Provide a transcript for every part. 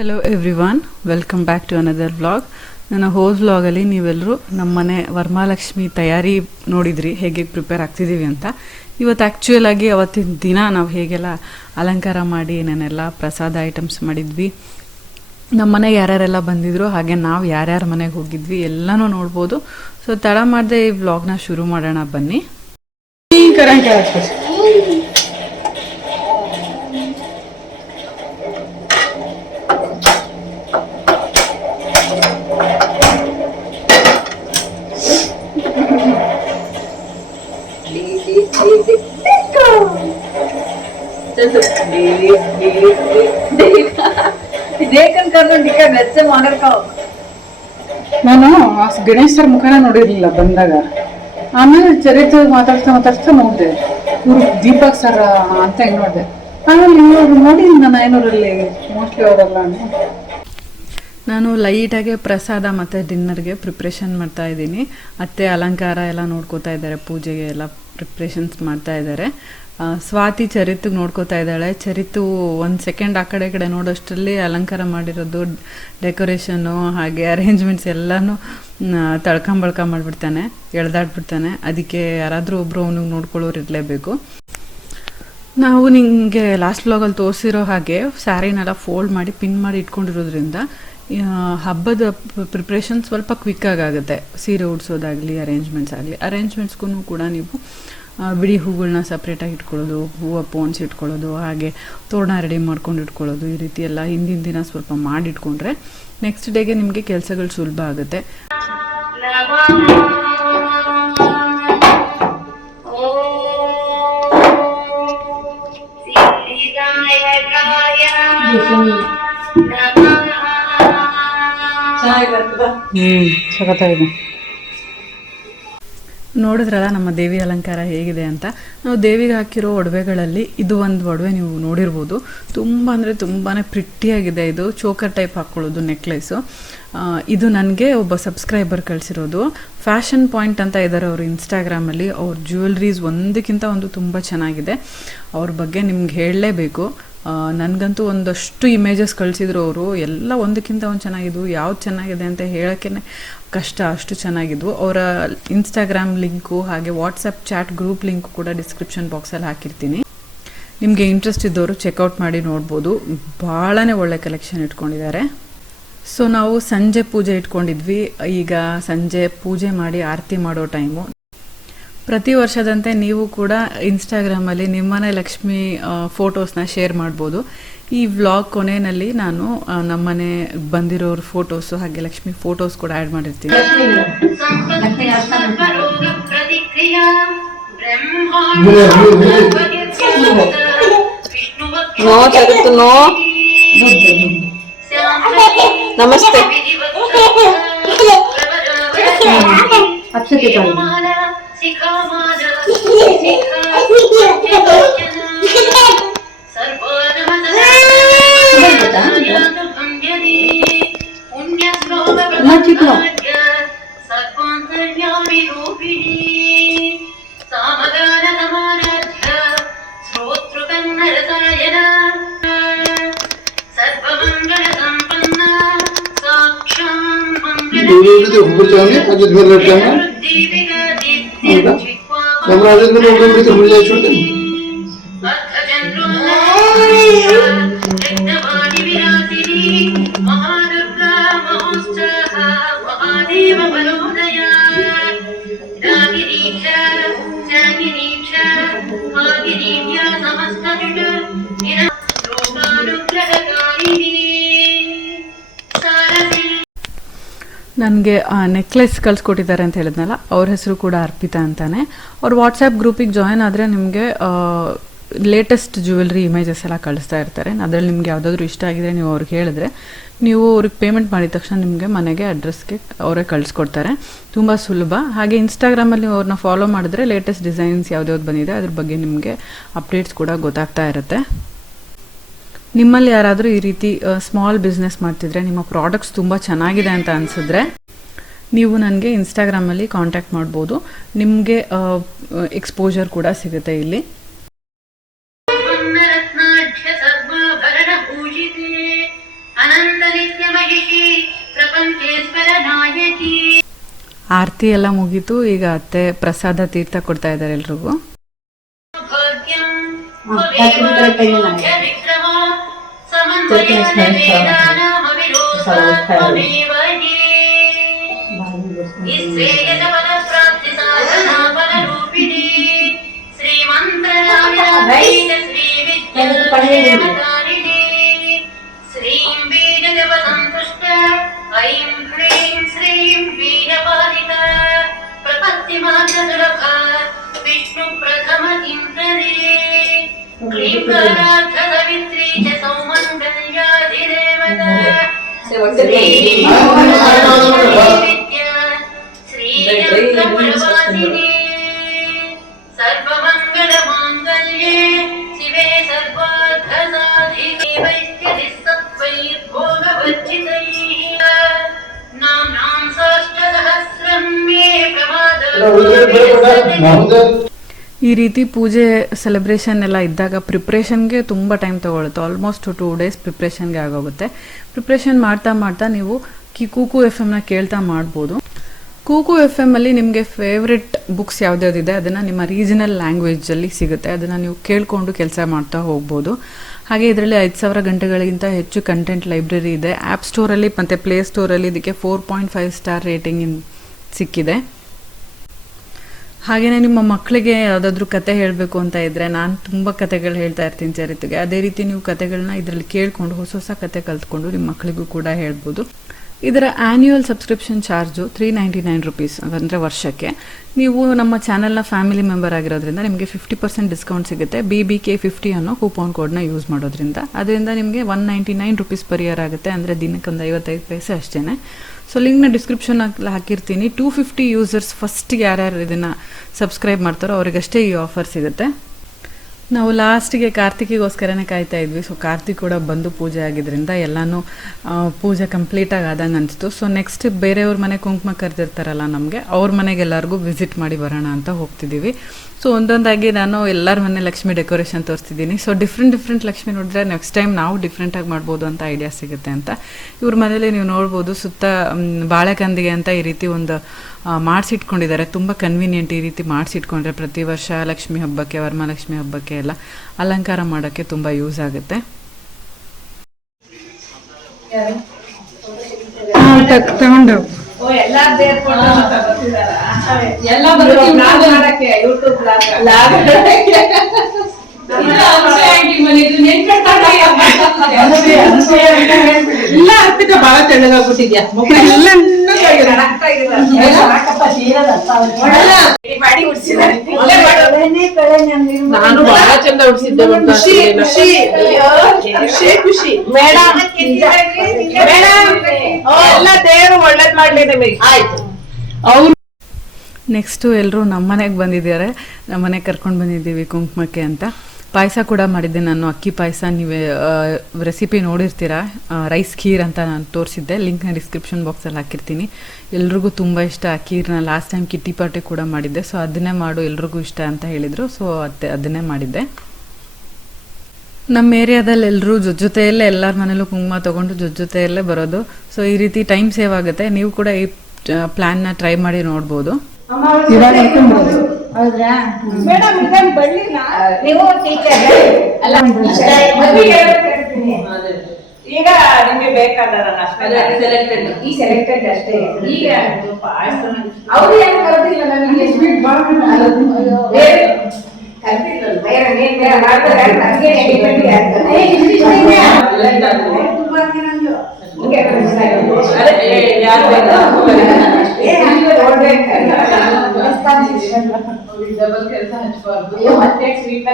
Hello everyone, welcome back to another vlog. ನನ್ನ whole ವ್ಲಾಗಲ್ಲಿ ನೀವೆಲ್ಲರೂ ನಮ್ಮನೆ ವರಮಹಾಲಕ್ಷ್ಮಿ ತಯಾರಿ ನೋಡಿದ್ರಿ, ಹೇಗೆ ಪ್ರಿಪೇರ್ ಆಗ್ತಿದ್ದೀವಿ ಅಂತ. ಇವತ್ತು ಆ್ಯಕ್ಚುಯಲ್ ಆಗಿ ಅವತ್ತಿನ ದಿನ ನಾವು ಹೇಗೆಲ್ಲ ಅಲಂಕಾರ ಮಾಡಿ ಏನೇನೆಲ್ಲ ಪ್ರಸಾದ ಐಟಮ್ಸ್ ಮಾಡಿದ್ವಿ, ನಮ್ಮ ಮನೆಗೆ ಯಾರ್ಯಾರೆಲ್ಲ ಬಂದಿದ್ರು, ಹಾಗೆ ನಾವು ಯಾರ್ಯಾರ ಮನೆಗೆ ಹೋಗಿದ್ವಿ ಎಲ್ಲನೂ ನೋಡ್ಬೋದು. ಸೊ ತಡ ಮಾಡದೆ ಈ ವ್ಲಾಗ್ನ ಶುರು ಮಾಡೋಣ ಬನ್ನಿ. ನಾನು ಗಣೇಶ್ ಸರ್ ಮುಖನ ನೋಡಿರ್ಲಿಲ್ಲ ಬಂದಾಗ. ಆಮೇಲೆ ಚರಿತ್ರ ಮಾತಾಡ್ತಾ ನೋಡಿದೆ, ಇವ್ರು ದೀಪಕ್ ಸರ್ ಅಂತ ಹೆಂಗ್ ನೋಡಿದೆ. ಆಮೇಲೆ ಇವ್ರು ನೋಡಿ ನಾನು ಐನೂರಲ್ಲಿ ಮೋಸ್ಟ್ಲಿ ಅವರೆಲ್ಲ. ನಾನು ಲೈಟಾಗೆ ಪ್ರಸಾದ ಮತ್ತು ಡಿನ್ನರ್ಗೆ ಪ್ರಿಪ್ರೇಷನ್ ಮಾಡ್ತಾ ಇದ್ದೀನಿ. ಅತ್ತೆ ಅಲಂಕಾರ ಎಲ್ಲ ನೋಡ್ಕೋತಾ ಇದ್ದಾರೆ, ಪೂಜೆಗೆ ಎಲ್ಲ ಪ್ರಿಪ್ರೇಷನ್ಸ್ ಮಾಡ್ತಾ ಇದ್ದಾರೆ. ಸ್ವಾತಿ ಚರಿತ್ಗೆ ನೋಡ್ಕೋತಾ ಇದ್ದಾಳೆ. ಚರಿತು ಒಂದು ಸೆಕೆಂಡ್ ಆ ಕಡೆ ನೋಡೋಷ್ಟರಲ್ಲಿ ಅಲಂಕಾರ ಮಾಡಿರೋದು, ಡೆಕೋರೇಷನ್ನು ಹಾಗೆ ಅರೇಂಜ್ಮೆಂಟ್ಸ್ ಎಲ್ಲನೂ ತಳ್ಕೊಂಬಳ್ಕ ಮಾಡಿಬಿಡ್ತಾನೆ, ಎಳ್ದಾಡ್ಬಿಡ್ತಾನೆ. ಅದಕ್ಕೆ ಯಾರಾದರೂ ಒಬ್ಬರು ಅವನಿಗೆ ನೋಡ್ಕೊಳ್ಳೋರು ಇರಲೇಬೇಕು. ನಾವು ನಿಮಗೆ ಲಾಸ್ಟ್ ವ್ಲಾಗಲ್ಲಿ ತೋರಿಸಿರೋ ಹಾಗೆ ಸ್ಯಾರಿನೆಲ್ಲ ಫೋಲ್ಡ್ ಮಾಡಿ ಪಿನ್ ಮಾಡಿ ಇಟ್ಕೊಂಡಿರೋದ್ರಿಂದ ಹಬ್ಬದ ಪ್ರಿಪ್ರೇಷನ್ ಸ್ವಲ್ಪ ಕ್ವಿಕ್ಕಾಗಿ ಆಗುತ್ತೆ. ಸೀರೆ ಉಡ್ಸೋದಾಗಲಿ ಅರೇಂಜ್ಮೆಂಟ್ಸ್ಗೂ ಕೂಡ ನೀವು ಬಿಡಿ ಹೂಗಳನ್ನ ಸಪ್ರೇಟಾಗಿ ಇಟ್ಕೊಳ್ಳೋದು, ಹೂವು ಪೋನ್ಸ್ ಇಟ್ಕೊಳ್ಳೋದು, ಹಾಗೆ ತೋರಣ ರೆಡಿ ಮಾಡ್ಕೊಂಡು ಇಟ್ಕೊಳ್ಳೋದು, ಈ ರೀತಿ ಎಲ್ಲ ಹಿಂದಿನ ದಿನ ಸ್ವಲ್ಪ ಮಾಡಿಟ್ಕೊಂಡ್ರೆ ನೆಕ್ಸ್ಟ್ ಡೇಗೆ ನಿಮಗೆ ಕೆಲಸಗಳು ಸುಲಭ ಆಗುತ್ತೆ. ನೋಡಿದ್ರಲ್ಲ ನಮ್ಮ ದೇವಿ ಅಲಂಕಾರ ಹೇಗಿದೆ ಅಂತ. ನಾವು ದೇವಿಗೆ ಹಾಕಿರೋ ಒಡವೆಗಳಲ್ಲಿ ಇದು ಒಂದು ಒಡವೆ ನೀವು ನೋಡಿರ್ಬೋದು. ತುಂಬ ಅಂದರೆ ತುಂಬಾ ಪ್ರಿಟ್ಟಿಯಾಗಿದೆ. ಇದು ಚೋಕರ್ ಟೈಪ್ ಹಾಕ್ಕೊಳ್ಳೋದು ನೆಕ್ಲೆಸ್ಸು. ಇದು ನನಗೆ ಒಬ್ಬ ಸಬ್ಸ್ಕ್ರೈಬರ್ ಕಳಿಸಿರೋದು. ಫ್ಯಾಷನ್ ಪಾಯಿಂಟ್ ಅಂತ ಇದ್ದಾರೆ ಅವರು ಇನ್ಸ್ಟಾಗ್ರಾಮಲ್ಲಿ. ಅವ್ರ ಜ್ಯುವೆಲ್ರೀಸ್ ಒಂದಕ್ಕಿಂತ ಒಂದು ತುಂಬ ಚೆನ್ನಾಗಿದೆ. ಅವ್ರ ಬಗ್ಗೆ ನಿಮ್ಗೆ ಹೇಳಲೇಬೇಕು. ನನಗಂತೂ ಒಂದಷ್ಟು ಇಮೇಜಸ್ ಕಳಿಸಿದ್ರು ಅವರು, ಎಲ್ಲ ಒಂದಕ್ಕಿಂತ ಒಂದು ಚೆನ್ನಾಗಿದ್ವು. ಯಾವ್ದು ಚೆನ್ನಾಗಿದೆ ಅಂತ ಹೇಳೋಕ್ಕೇ ಕಷ್ಟ, ಅಷ್ಟು ಚೆನ್ನಾಗಿದ್ವು. ಅವರ ಇನ್ಸ್ಟಾಗ್ರಾಮ್ ಲಿಂಕು ಹಾಗೆ ವಾಟ್ಸಪ್ ಚಾಟ್ ಗ್ರೂಪ್ ಲಿಂಕು ಕೂಡ ಡಿಸ್ಕ್ರಿಪ್ಷನ್ ಬಾಕ್ಸಲ್ಲಿ ಹಾಕಿರ್ತೀನಿ. ನಿಮಗೆ ಇಂಟ್ರೆಸ್ಟ್ ಇದ್ದವರು ಚೆಕ್ಔಟ್ ಮಾಡಿ ನೋಡ್ಬೋದು. ಭಾಳನೇ ಒಳ್ಳೆ ಕಲೆಕ್ಷನ್ ಇಟ್ಕೊಂಡಿದ್ದಾರೆ. ಸೊ ನಾವು ಸಂಜೆ ಪೂಜೆ ಇಟ್ಕೊಂಡಿದ್ವಿ. ಈಗ ಸಂಜೆ ಪೂಜೆ ಮಾಡಿ ಆರತಿ ಮಾಡೋ ಟೈಮು. ಪ್ರತಿ ವರ್ಷದಂತೆ ನೀವು ಕೂಡ ಇನ್ಸ್ಟಾಗ್ರಾಮಲ್ಲಿ ನಿಮ್ಮನೆ ಲಕ್ಷ್ಮಿ ಫೋಟೋಸ್ನ ಶೇರ್ ಮಾಡ್ಬೋದು. ಈ ವ್ಲಾಗ್ ಕೊನೆಯಲ್ಲಿ ನಾನು ನಮ್ಮನೆ ಬಂದಿರೋರ ಫೋಟೋಸು ಹಾಗೆ ಲಕ್ಷ್ಮಿ ಫೋಟೋಸ್ ಕೂಡ ಆ್ಯಡ್ ಮಾಡಿರ್ತೀನಿ. ನಮಸ್ತೆ. ನನಗೆ ನೆಕ್ಲೆಸ್ ಕಳಿಸ್ಕೊಟ್ಟಿದ್ದಾರೆ ಅಂತ ಹೇಳಿದ್ನಲ್ಲ, ಅವ್ರ ಹೆಸರು ಕೂಡ ಅರ್ಪಿತಾ ಅಂತಾನೆ. ಅವ್ರ ವಾಟ್ಸಪ್ ಗ್ರೂಪಿಗೆ ಜಾಯ್ನ್ ಆದರೆ ನಿಮಗೆ ಲೇಟೆಸ್ಟ್ ಜ್ಯುವೆಲ್ರಿ ಇಮೇಜಸ್ ಎಲ್ಲ ಕಳಿಸ್ತಾ ಇರ್ತಾರೆ. ಅದರಲ್ಲಿ ನಿಮ್ಗೆ ಯಾವುದಾದ್ರೂ ಇಷ್ಟ ಆಗಿದೆ ನೀವು ಅವ್ರಿಗೆ ಹೇಳಿದ್ರೆ, ನೀವು ಅವ್ರಿಗೆ ಪೇಮೆಂಟ್ ಮಾಡಿದ ತಕ್ಷಣ ನಿಮಗೆ ಮನೆಗೆ ಅಡ್ರೆಸ್ಗೆ ಅವರೇ ಕಳಿಸ್ಕೊಡ್ತಾರೆ. ತುಂಬ ಸುಲಭ. ಹಾಗೆ ಇನ್ಸ್ಟಾಗ್ರಾಮಲ್ಲಿ ನೀವು ಅವ್ರನ್ನ ಫಾಲೋ ಮಾಡಿದ್ರೆ ಲೇಟೆಸ್ಟ್ ಡಿಸೈನ್ಸ್ ಯಾವ್ದ್ಯಾವ್ದು ಬಂದಿದೆ ಅದ್ರ ಬಗ್ಗೆ ನಿಮಗೆ ಅಪ್ಡೇಟ್ಸ್ ಕೂಡ ಗೊತ್ತಾಗ್ತಾ ಇರುತ್ತೆ. ನಿಮ್ಮಲ್ಲಿ ಯಾರಾದರೂ ಈ ರೀತಿ ಸ್ಮಾಲ್ ಬಿಸ್ನೆಸ್ ಮಾಡ್ತಿದ್ರೆ, ನಿಮ್ಮ ಪ್ರಾಡಕ್ಟ್ಸ್ ತುಂಬ ಚೆನ್ನಾಗಿದೆ ಅಂತ ಅನಿಸಿದ್ರೆ ನೀವು ನನಗೆ ಇನ್ಸ್ಟಾಗ್ರಾಮಲ್ಲಿ ಕಾಂಟ್ಯಾಕ್ಟ್ ಮಾಡ್ಬೋದು. ನಿಮಗೆ ಎಕ್ಸ್ಪೋಜರ್ ಕೂಡ ಸಿಗುತ್ತೆ ಇಲ್ಲಿ. ಅನಂತ ಆರತಿ ಎಲ್ಲ ಮುಗೀತು. ಈಗ ಅತ್ತೆ ಪ್ರಸಾದ ತೀರ್ಥ ಕೊಡ್ತಾ ಇದ್ದಾರೆ ಎಲ್ರಿಗೂ. विष्णु प्रथम इंद्रे सर्वमंगल मांगल्ये शिवे सर्वार्थसाधिके वैद्यदिसत्वैर्भोगवर्जितैः नाम्नां सहस्रं मे प्रमाद. ಈ ರೀತಿ ಪೂಜೆ ಸೆಲೆಬ್ರೇಷನ್ ಎಲ್ಲ ಇದ್ದಾಗ ಪ್ರಿಪ್ರೇಷನ್ಗೆ ತುಂಬ ಟೈಮ್ ತೊಗೊಳುತ್ತೆ. ಆಲ್ಮೋಸ್ಟ್ 2 days ಪ್ರಿಪ್ರೇಷನ್ಗೆ ಆಗೋಗುತ್ತೆ. ಪ್ರಿಪ್ರೇಷನ್ ಮಾಡ್ತಾ ಮಾಡ್ತಾ ನೀವು ಕೂಕು ಎಫ್ ಎಮ್ನ ಕೇಳ್ತಾ ಮಾಡ್ಬೋದು. ಕೂಕು ಎಫ್ ಎಮ್ಮಲ್ಲಿ ನಿಮಗೆ ಫೇವ್ರೆಟ್ ಬುಕ್ಸ್ ಯಾವುದ್ಯಾವುದಿದೆ ಅದನ್ನು ನಿಮ್ಮ ರೀಜನಲ್ ಲ್ಯಾಂಗ್ವೇಜಲ್ಲಿ ಸಿಗುತ್ತೆ. ಅದನ್ನು ನೀವು ಕೇಳಿಕೊಂಡು ಕೆಲಸ ಮಾಡ್ತಾ ಹೋಗ್ಬೋದು. ಹಾಗೆ ಇದರಲ್ಲಿ 5000 ಗಂಟೆಗಳಿಗಿಂತ ಹೆಚ್ಚು ಕಂಟೆಂಟ್ ಲೈಬ್ರರಿ ಇದೆ. ಆ್ಯಪ್ ಸ್ಟೋರಲ್ಲಿ ಮತ್ತು ಪ್ಲೇ ಸ್ಟೋರಲ್ಲಿ ಇದಕ್ಕೆ 4.5 ಸ್ಟಾರ್ ರೇಟಿಂಗ್ ಸಿಕ್ಕಿದೆ. ಹಾಗೆಯೇ ನಿಮ್ಮ ಮಕ್ಕಳಿಗೆ ಯಾವುದಾದ್ರೂ ಕತೆ ಹೇಳಬೇಕು ಅಂತ ಇದ್ದರೆ, ನಾನು ತುಂಬ ಕತೆಗಳು ಹೇಳ್ತಾ ಇರ್ತೀನಿ ಚರಿತ್ರೆಗೆ, ಅದೇ ರೀತಿ ನೀವು ಕತೆಗಳನ್ನ ಇದರಲ್ಲಿ ಕೇಳಿಕೊಂಡು ಹೊಸ ಹೊಸ ಕತೆ ಕಲ್ತ್ಕೊಂಡು ನಿಮ್ಮ ಮಕ್ಕಳಿಗೂ ಕೂಡ ಹೇಳ್ಬೋದು. ಇದರ ಆ್ಯನ್ಯುವಲ್ ಸಬ್ಸ್ಕ್ರಿಪ್ಷನ್ ಚಾರ್ಜು 399 rupees ಅಂದರೆ ವರ್ಷಕ್ಕೆ. ನೀವು ನಮ್ಮ ಚಾನಲ್ನ ಫ್ಯಾಮಿಲಿ ಮೆಂಬರ್ ಆಗಿರೋದ್ರಿಂದ ನಿಮಗೆ 50% ಡಿಸ್ಕೌಂಟ್ ಸಿಗುತ್ತೆ. BBK50 ಅನ್ನೋ ಕೂಪನ್ ಕೋಡ್ನ ಯೂಸ್ ಮಾಡೋದ್ರಿಂದ. ಅದರಿಂದ ನಿಮಗೆ 199 rupees ಪರ್ ಇಯರ್ ಆಗುತ್ತೆ. ಅಂದರೆ ದಿನಕ್ಕೆ ಒಂದು 55 ಪೈಸೆ ಅಷ್ಟೇ. ಸೊ ಲಿಂಕ್ನ ಡಿಸ್ಕ್ರಿಪ್ಷನ್ ಹಾಕಿರ್ತೀನಿ. 250 ಯೂಸರ್ಸ್ ಫಸ್ಟಿಗೆ ಯಾರ್ಯಾರು ಇದನ್ನು ಸಬ್ಸ್ಕ್ರೈಬ್ ಮಾಡ್ತಾರೋ ಅವರಿಗಷ್ಟೇ ಈ ಆಫರ್ ಸಿಗುತ್ತೆ. ನಾವು ಲಾಸ್ಟಿಗೆ ಕಾರ್ತಿಕಿಗೋಸ್ಕರನೇ ಕಾಯ್ತಾ ಇದ್ವಿ. ಸೊ ಕಾರ್ತಿಕ್ ಕೂಡ ಬಂದು ಪೂಜೆ ಆಗಿದ್ದರಿಂದ ಎಲ್ಲನೂ ಪೂಜೆ ಕಂಪ್ಲೀಟಾಗಿ ಆದಂಗೆ ಅನಿಸ್ತು. ಸೊ ನೆಕ್ಸ್ಟ್ ಬೇರೆಯವ್ರ ಮನೆ ಕುಂಕುಮ ಕರೆದಿರ್ತಾರಲ್ಲ ನಮಗೆ, ಅವ್ರ ಮನೆಗೆ ಎಲ್ಲರಿಗೂ ವಿಸಿಟ್ ಮಾಡಿ ಬರೋಣ ಅಂತ ಹೋಗ್ತಿದ್ದೀವಿ. ಸೊ ಒಂದೊಂದಾಗಿ ನಾನು ಎಲ್ಲರ ಮನೆ ಲಕ್ಷ್ಮಿ ಡೆಕೋರೇಷನ್ ತೋರಿಸ್ತಿದ್ದೀನಿ. ಸೊ ಡಿಫ್ರೆಂಟ್ ಲಕ್ಷ್ಮಿ ನೋಡಿದ್ರೆ ನೆಕ್ಸ್ಟ್ ಟೈಮ್ ನಾವು ಡಿಫ್ರೆಂಟಾಗಿ ಮಾಡ್ಬೋದು ಅಂತ ಐಡಿಯಾ ಸಿಗುತ್ತೆ ಅಂತ. ಇವ್ರ ಮನೇಲಿ ನೀವು ನೋಡ್ಬೋದು ಸುತ್ತ ಬಾಳೆಕಂದಿಗೆ ಅಂತ ಈ ರೀತಿ ಒಂದು ಮಾಡಿಸಿಟ್ಕೊಂಡಿದ್ದಾರೆ. ತುಂಬ ಕನ್ವೀನಿಯೆಂಟ್ ಈ ರೀತಿ ಮಾಡಿಸಿಟ್ಕೊಂಡ್ರೆ ಪ್ರತಿ ವರ್ಷ ಲಕ್ಷ್ಮಿ ಹಬ್ಬಕ್ಕೆ, ವರಮಹಾಲಕ್ಷ್ಮಿ ಹಬ್ಬಕ್ಕೆ ಎಲ್ಲ ಅಲಂಕಾರ ಮಾಡೋಕ್ಕೆ ತುಂಬ ಯೂಸ್ ಆಗುತ್ತೆ. ತಗೊಂಡು ಇಲ್ಲ ಹತ್ತಿರ ಬಹಳ ತೆಳ್ಳಗಾಗ್ಬಿಟ್ಟಿದ್ಯಾ. ನಾನು ಬಹಳ ಚಂದ ಉಡ್ಸಿದ್ದೆ. ಖುಷಿ ಮೇಡಮ್, ಎಲ್ಲ ದೇವರು ಒಳ್ಳೇದ್ ಮಾಡ್ಲಿ ನಿಮಗೆ. ಆಯ್ತು. ಅವ್ರು ನೆಕ್ಸ್ಟು ಎಲ್ಲರೂ ನಮ್ಮ ಮನೆಗೆ ಬಂದಿದ್ದಾರೆ. ನಮ್ಮ ಮನೆಗೆ ಕರ್ಕೊಂಡು ಬಂದಿದ್ದೀವಿ ಕುಂಕುಮಕ್ಕೆ ಅಂತ. ಪಾಯಸ ಕೂಡ ಮಾಡಿದ್ದೆ ನಾನು, ಅಕ್ಕಿ ಪಾಯಸ. ನೀವೇ ರೆಸಿಪಿ ನೋಡಿರ್ತೀರ, ರೈಸ್ ಖೀರ್ ಅಂತ ನಾನು ತೋರಿಸಿದ್ದೆ. ಲಿಂಕ್ನ ಡಿಸ್ಕ್ರಿಪ್ಷನ್ ಬಾಕ್ಸಲ್ಲಿ ಹಾಕಿರ್ತೀನಿ. ಎಲ್ರಿಗೂ ತುಂಬ ಇಷ್ಟ ಆ ಖೀರ್ನ. ಲಾಸ್ಟ್ ಟೈಮ್ ಕಿಟ್ಟಿ ಪಾರ್ಟಿ ಕೂಡ ಮಾಡಿದ್ದೆ. ಸೊ ಅದನ್ನೇ ಮಾಡು, ಎಲ್ರಿಗೂ ಇಷ್ಟ ಅಂತ ಹೇಳಿದರು. ಸೊ ಅದನ್ನೇ ಮಾಡಿದ್ದೆ. ನಮ್ಮ ಏರಿಯಾದಲ್ಲಿ ಎಲ್ಲರೂ ಜೊತೆಯಲ್ಲೇ ಎಲ್ಲರ ಮನೇಲೂ ಕುಂಕುಮ ತೊಗೊಂಡು ಜೊತೆಯಲ್ಲೇ ಬರೋದು. ಸೊ ಈ ರೀತಿ ಟೈಮ್ ಸೇವ್ ಆಗುತ್ತೆ. ನೀವು ಕೂಡ ಈ ಪ್ಲ್ಯಾನ್ನ ಟ್ರೈ ಮಾಡಿ ನೋಡ್ಬೋದು. ಹೌದ್ರಾ ಮೇಡಮ್, ಬರ್ಲಿಲ್ಲ ನೀವು ಟೀಚರ್ ಅಲ್ಲ, ಈಗ ನಿಮಗೆ ಬೇಕಾದಲ್ಲ ಸೆಲೆಕ್ಟೆಡ್, ಈ ಸೆಲೆಕ್ಟೆಡ್ ಅಷ್ಟೇ. ಈಗ ಅವ್ರು ಏನು ಕರೆದಿಲ್ಲ ನನಗೆ. ಸ್ವೀಟ್ ಡಬಲ್ ಕೆಲಸ ಹಚ್ಬಾರ್ದು. ಮತ್ತೆ ಸ್ವೀಟ್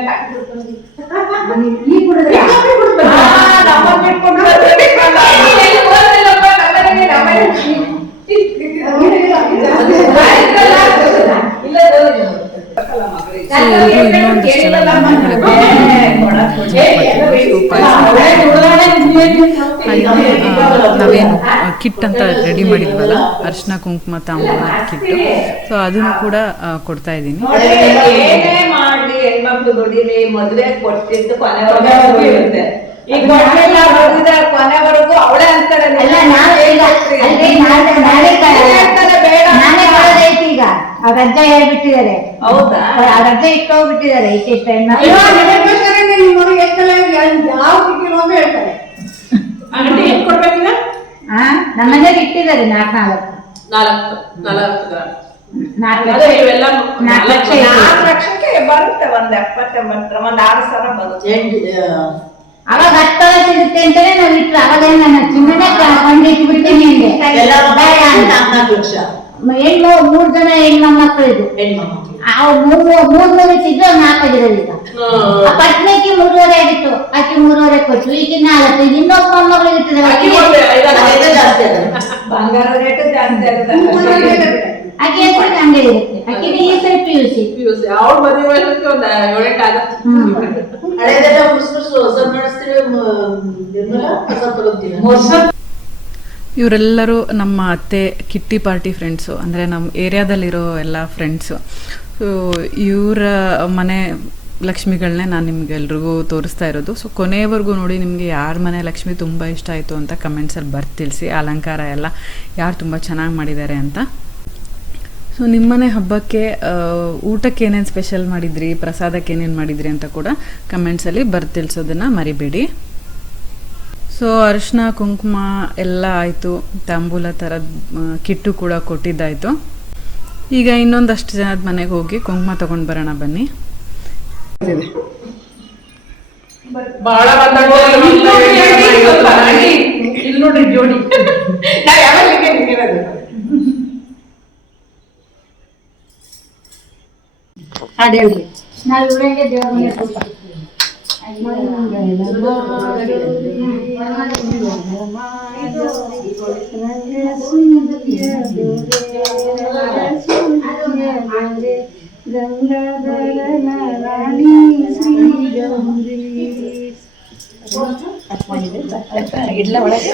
ನಾವೇನು ಕಿಟ್ ಅಂತ ರೆಡಿ ಮಾಡಿದ್ವಲ್ಲ, ಅರಿಶಿನ ಕುಂಕುಮ ತಾಂಬೂಲ ಕಿಟ್ಟು, ಸೊ ಅದನ್ನು ಕೂಡ ಕೊಡ್ತಾ ಇದ್ದೀನಿ. ಏನೇ ಮಾಡ್ಲಿ ಹೆಣ್ಮಕ್ಳು ದುಡಿಲಿ, ಮದುವೆ ಕೊಟ್ಟಿದ್ದು ಕೊನೆವರೆಗೂ ಇರುತ್ತೆ. ಈಗ ಕೊನೆವರೆಗೂ ಅವಳೇ ಅಂತಾರೆ ರಜೆ ಹೇಳ್ಬಿಟ್ಟಿದ್ದಾರೆ. ಹೌದಾ? ಆ ರಜೆ ಇಟ್ಟೋಗ್ಬಿಟ್ಟಿದ್ದಾರೆ ಇಷ್ಟ ಆಂಟಿ ಎಷ್ಟು ಕೊಡ್ಬೇಕಿಲ್ಲ? ನಮ್ಮ ಮನೇಲಿ ಇಟ್ಟಿದ್ದಾರೆ 4 ಲಕ್ಷಕ್ಕೆ ಬರುತ್ತೆ. 1 70 1 6 ಸಾವಿರ ಬರುತ್ತೆ. ಅವಾಗ 10 ಸಿಗುತ್ತೆ ಅಂತಾನೆ ನಾವ್ ಇಟ್ಟು ಅವಾಗ ನಾನು ಸುಮ್ಮನೆ ಕೊಂಡಿಟ್ಬಿಡ್ತೀನಿ ಹೆಣ್ಣು 3 ಜನ ಹೆಣ್ಣು ಮಕ್ಕಳು ಇದು ಮೂರ್ ಇಟ್ಟಿದ್ದು 4 ಆಗಿರೋದು. ಈಗ ಪಟ್ನಕ್ಕೆ 3.5 ಆಗಿತ್ತು. ಆಕೆ 3.5 ಕೊಟ್ಟು ಈಗ 4. ಇನ್ನೊಬ್ಬ ಮೊಮ್ಮಗಳು ಬಂಗಾರ ರೇಟ್ ಜಾಸ್ತಿ ಆಗುತ್ತೆ. ಆಕೆ ಹೆಸರು ಹಂಗೆ ಇರುತ್ತೆ. ಆಕೆ ಈ ಸರಿ PUC ಅವ್ರ ಮದುವೆ ವರ್ಷಕ್ಕೆ ಒಂದು 7-8 ಆಗುತ್ತೆ. ಹಳೆದೆಲ್ಲ ಹೊಸ ಮಾಡಿಸ್ತೀವಿ, ಇವರೆಲ್ಲರೂ ನಮ್ಮ ಅತ್ತೆ ಕಿಟ್ಟಿ ಪಾರ್ಟಿ ಫ್ರೆಂಡ್ಸು, ಅಂದರೆ ನಮ್ಮ ಏರಿಯಾದಲ್ಲಿರೋ ಎಲ್ಲ ಫ್ರೆಂಡ್ಸು. ಸೊ ಇವರ ಮನೆ ಲಕ್ಷ್ಮಿಗಳನ್ನೇ ನಾನು ನಿಮ್ಗೆ ಎಲ್ರಿಗೂ ತೋರಿಸ್ತಾ ಇರೋದು. ಸೊ ಕೊನೆಯವರೆಗೂ ನೋಡಿ, ನಿಮಗೆ ಯಾರ ಮನೆ ಲಕ್ಷ್ಮಿ ತುಂಬ ಇಷ್ಟ ಆಯಿತು ಅಂತ ಕಮೆಂಟ್ಸಲ್ಲಿ ಬರ್ದು ತಿಳಿಸಿ. ಅಲಂಕಾರ ಎಲ್ಲ ಯಾರು ತುಂಬ ಚೆನ್ನಾಗಿ ಮಾಡಿದ್ದಾರೆ ಅಂತ. ಸೊ ನಿಮ್ಮನೆ ಹಬ್ಬಕ್ಕೆ ಊಟಕ್ಕೆ ಏನೇನು ಸ್ಪೆಷಲ್ ಮಾಡಿದ್ರಿ, ಪ್ರಸಾದಕ್ಕೆ ಏನೇನು ಮಾಡಿದ್ರಿ ಅಂತ ಕೂಡ ಕಮೆಂಟ್ಸಲ್ಲಿ ಬರ್ದು ತಿಳಿಸೋದನ್ನು ಮರಿಬೇಡಿ. ಸೊ ಅರಿಶಿನ ಕುಂಕುಮ ಎಲ್ಲ ಆಯಿತು, ತಾಂಬೂಲ ಥರದ ಕಿಟ್ಟು ಕೂಡ ಕೊಟ್ಟಿದ್ದಾಯಿತು. ಈಗ ಇನ್ನೊಂದಷ್ಟು ಜನದ ಮನೆಗೆ ಹೋಗಿ ಕುಂಕುಮ ತೊಗೊಂಡು ಬರೋಣ ಬನ್ನಿ. ಬಹಳ ಇಲ್ಲಿ ನೋಡ್ರಿ ಜೋಡಿ. ನಾವ್ ಯಾವಾಗ ಹಾಡು ಹೇಳ್ರಿ. ನಾವು ಇವರಿಗೆ ದೇವರ ಮನೆ ಕೊಡ್ತೀವಿ.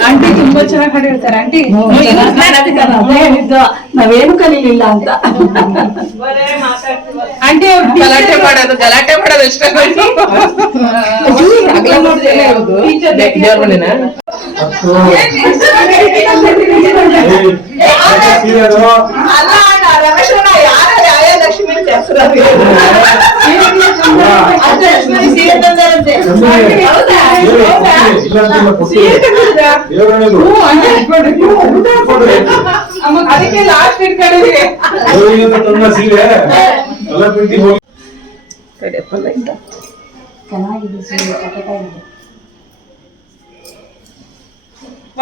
ಆಂಟಿ ತುಂಬಾ ಚೆನ್ನಾಗಿ ಹಾಡು ಹೇಳ್ತಾರೆ. ಆಂಟಿ ನಾವೇನು ಕಲೀಲಿಲ್ಲ ಅಂತ. ಆಂಟಿ ಅವ್ರು ಗಲಾಟೆ ಮಾಡೋದು ಇಷ್ಟ. ಅದಕ್ಕೆ ಲಾಸ್ಟ್ ಇಟ್ಕೊಂಡಿದ್ದೀವಿ.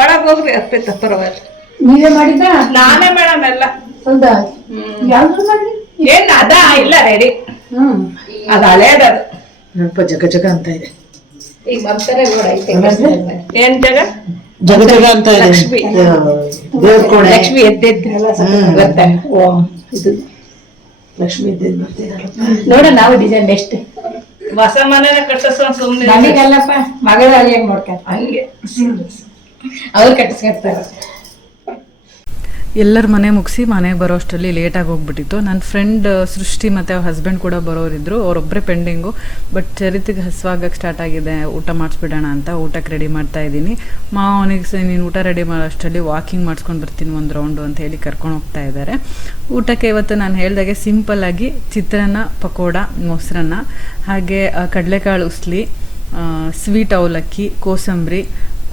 ಒಳಗ್ ಹೋಗ್ರಿ ಅಪ್ಪೆ ತಪ್ಪರವಲ್ಲ. ನೀವೇ ಮಾಡಿದ್ದ? ನಾನೇ ಮೇಡಮ್ ಎಲ್ಲ. ಹೌದಾ? ಯಾವ್ದು ಮಾಡಿ? ಏನ್ ಅದ ಇಲ್ಲ ರೆಡಿ. ಅದ ಹಳೇದದು. ಜಗ ಜಗ ಅಂತ ಇದೆ. ಈಗ ಬರ್ತಾರೆ ಏನ್ ಜಗ ಜಗ ಜಗ ಅಂತ ಇದೆ. ಲಕ್ಷ್ಮಿ ದೇವ್ರ ಕೋಣೆ. ಲಕ್ಷ್ಮಿ ಎದ್ದೆದ್ದೆಲ್ಲ ಬರುತ್ತೆ. ಇದು ಲಕ್ಷ್ಮಿ ಎದ್ದೆದ್ದು ಬರ್ತಿರಲ್ಲ ನೋಡ ನಾವು ಡಿಸೈನ್ ನೆಕ್ಸ್ಟ್ ಹೊಸ ಮನೆನ ಕಟ್ಟಿಸೋ ಸುಮ್ನೆ ನನಗಲ್ಲಪ್ಪ ಮಗಳಲ್ಲಿ ಹೆಂಗ್ ನೋಡ್ತಾರೆ ಹಂಗೆ ಅವ್ರು ಕಟ್ಟಿಸ್ಕೊಡ್ತಾರೆ. ಎಲ್ಲರ ಮನೆ ಮುಗಿಸಿ ಮನೆಗೆ ಬರೋ ಅಷ್ಟರಲ್ಲಿ ಲೇಟಾಗಿ ಹೋಗ್ಬಿಟ್ಟಿತ್ತು. ನನ್ನ ಫ್ರೆಂಡ್ ಸೃಷ್ಟಿ ಮತ್ತು ಅವ್ರ ಹಸ್ಬೆಂಡ್ ಕೂಡ ಬರೋರಿದ್ರು, ಅವರೊಬ್ಬರೇ ಪೆಂಡಿಂಗು. ಬಟ್ ಚರಿತಿಗೆ ಹಸುವಾಗಕ್ಕೆ ಸ್ಟಾರ್ಟ್ ಆಗಿದೆ, ಊಟ ಮಾಡಿಸ್ಬಿಡೋಣ ಅಂತ ಊಟಕ್ಕೆ ರೆಡಿ ಮಾಡ್ತಾ ಇದ್ದೀನಿ. ಅವನಿಗೆ ನೀನು ಊಟ ರೆಡಿ ಮಾಡೋ ಅಷ್ಟರಲ್ಲಿ ವಾಕಿಂಗ್ ಮಾಡಿಸ್ಕೊಂಡು ಬರ್ತೀನಿ ಒಂದು ರೌಂಡು ಅಂತ ಹೇಳಿ ಕರ್ಕೊಂಡು ಹೋಗ್ತಾ ಇದ್ದಾರೆ. ಊಟಕ್ಕೆ ಇವತ್ತು ನಾನು ಹೇಳ್ದಾಗೆ ಸಿಂಪಲ್ಲಾಗಿ ಚಿತ್ರಾನ್ನ, ಪಕೋಡ, ಮೊಸರನ್ನ, ಹಾಗೆ ಕಡಲೆಕಾಳು ಉಸ್ಲಿ, ಸ್ವೀಟ್ ಅವಲಕ್ಕಿ, ಕೋಸಂಬರಿ,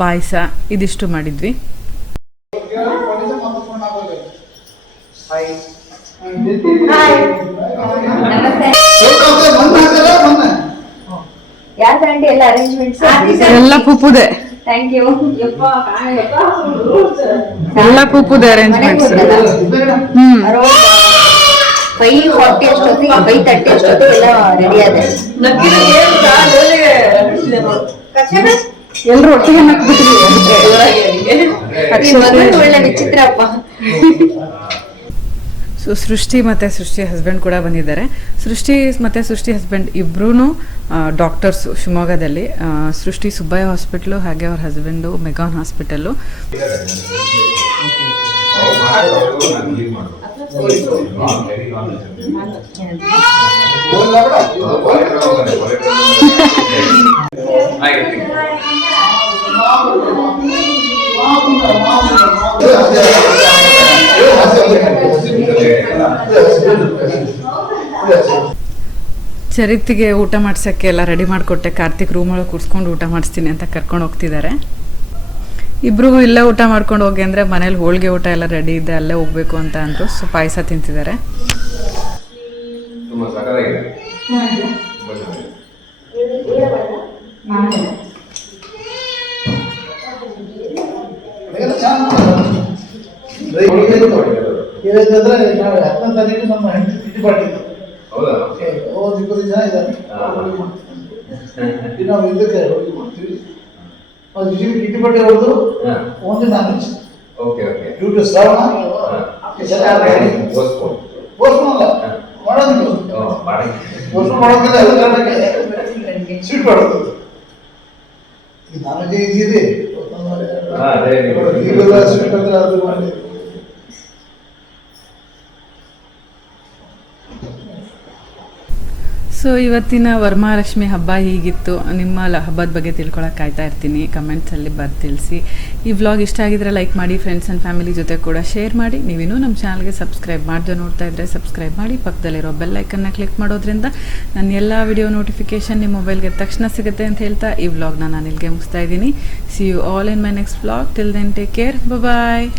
ಪಾಯಸ ಇದಿಷ್ಟು ಮಾಡಿದ್ವಿ. ಯಾಕಂటే ಎಲ್ಲ ಅರೇಂಜ್ಮೆಂಟ್ಸ್ ಎಲ್ಲ ಪೂಪುದೆ. Thank you. ಎಲ್ಲ ಪೂಪುದೆ ಅರೇಂಜ್ಮೆಂಟ್ಸ್. 5:40 ಅಷ್ಟೊತ್ತಿಗೆ 5:30 ಅಷ್ಟೊತ್ತಿಗೆ ಎಲ್ಲ ರೆಡಿ ಆದೆ. ಎಲ್ರು ಒಟ್ಟಿಗೆ ನಕ್ಬಿಟ್ರಿ. ಒಳ್ಳೆ ವಿಚಿತ್ರ ಅಪ್ಪ. ಸೊ ಸೃಷ್ಟಿ ಮತ್ತು ಸೃಷ್ಟಿ ಹಸ್ಬೆಂಡ್ ಕೂಡ ಬಂದಿದ್ದಾರೆ. ಸೃಷ್ಟಿ ಮತ್ತು ಸೃಷ್ಟಿ ಹಸ್ಬೆಂಡ್ ಇಬ್ಬರೂ ಡಾಕ್ಟರ್ಸು ಶಿವಮೊಗ್ಗದಲ್ಲಿ. ಸೃಷ್ಟಿ ಸುಬ್ಬಯ್ಯ ಹಾಸ್ಪಿಟ್ಲು, ಹಾಗೆ ಅವ್ರ ಹಸ್ಬೆಂಡು ಮೆಗಾನ್ ಹಾಸ್ಪಿಟಲ್ಲು. ಚರಿತ್ಗೆ ಊಟ ಮಾಡ್ಸೋಕ್ಕೆ ಎಲ್ಲ ರೆಡಿ ಮಾಡಿಕೊಟ್ಟೆ. ಕಾರ್ತಿಕ್ ರೂಮೊಳಗೆ ಕೂರಿಸ್ಕೊಂಡು ಊಟ ಮಾಡಿಸ್ತೀನಿ ಅಂತ ಕರ್ಕೊಂಡು ಹೋಗ್ತಿದ್ದಾರೆ. ಇಬ್ರಿಗೂ ಇಲ್ಲೇ ಊಟ ಮಾಡ್ಕೊಂಡು ಹೋಗಿ ಅಂದರೆ ಮನೇಲಿ ಹೋಳಿಗೆ ಊಟ ಎಲ್ಲ ರೆಡಿ ಇದೆ, ಅಲ್ಲೇ ಹೋಗ್ಬೇಕು ಅಂತ ಅಂದರು. ಸೊ ಪಾಯಸ ತಿಂತಿದ್ದಾರೆ. ಏನಂತಂದ್ರೆ ನಾವು 10ನೇ ತಾರೀಕು ನಮ್ಮ ಹೆಂಡತಿ ಕಿಟ್ಟಿ ಪಾರ್ಟಿ ಇತ್ತು. 20 ಜನ ಇದ್ದಾರೆ. ನಾವು ಇದಕ್ಕೆ ಹೋಗಿ ಮಾಡ್ತೀವಿ. ಅದು ಕಿಟ್ಟಿ ಪಾರ್ಟಿ ಹೊಡೆದು ಒಂದು non veg. Due to Shravana postpone ಅಲ್ಲ ಮಾಡೋದಿಲ್ಲ. ಪೋಸ್ಟ್ಪೋನ್ ಮಾಡೋದಿಲ್ಲ. ಎಲ್ಲ ಕಾರಣಕ್ಕೆ ಸ್ವೀಟ್ ಮಾಡೋದು. ಈಗ ನಾನ್ ವೆಜ್ ಈಸಿ ಇದೆ. ಸ್ವೀಟ್ ಅಂದ್ರೆ ಅದು ಮಾಡಿ. ಸೊ ಇವತ್ತಿನ ವರಮಹಾಲಕ್ಷ್ಮಿ ಹಬ್ಬ ಹೀಗಿತ್ತು. ನಿಮ್ಮ ಹಬ್ಬದ ಬಗ್ಗೆ ತಿಳ್ಕೊಳಕ್ಕೆ ಕಾಯ್ತಾ ಇರ್ತೀನಿ. ಕಮೆಂಟ್ಸಲ್ಲಿ ಬರ್ದು ತಿಳಿಸಿ. ಈ ವ್ಲಾಗ್ ಇಷ್ಟ ಆಗಿದ್ರೆ ಲೈಕ್ ಮಾಡಿ, ಫ್ರೆಂಡ್ಸ್ ಆ್ಯಂಡ್ ಫ್ಯಾಮಿಲಿ ಜೊತೆ ಕೂಡ ಶೇರ್ ಮಾಡಿ. ನೀವಿನ್ನೂ ನಮ್ಮ ಚಾನಲ್ಗೆ ಸಬ್ಸ್ಕ್ರೈಬ್ ಮಾಡದೆ ನೋಡ್ತಾ ಇದ್ದರೆ ಸಬ್ಸ್ಕ್ರೈಬ್ ಮಾಡಿ. ಪಕ್ಕದಲ್ಲಿರೋ ಬೆಲ್ ಐಕನ್ನ ಕ್ಲಿಕ್ ಮಾಡೋದ್ರಿಂದ ನನ್ನ ಎಲ್ಲ ವಿಡಿಯೋ ನೋಟಿಫಿಕೇಷನ್ ನಿಮ್ಮ ಮೊಬೈಲ್ಗೆ ತಕ್ಷಣ ಸಿಗುತ್ತೆ ಅಂತ ಹೇಳ್ತಾ ಈ ವ್ಲಾಗ್ನ ನಾನು ಇಲ್ಲಿಗೆ ಮುಗಿಸ್ತಾ ಇದ್ದೀನಿ. See you all in my next vlog. Till then take care. Bye.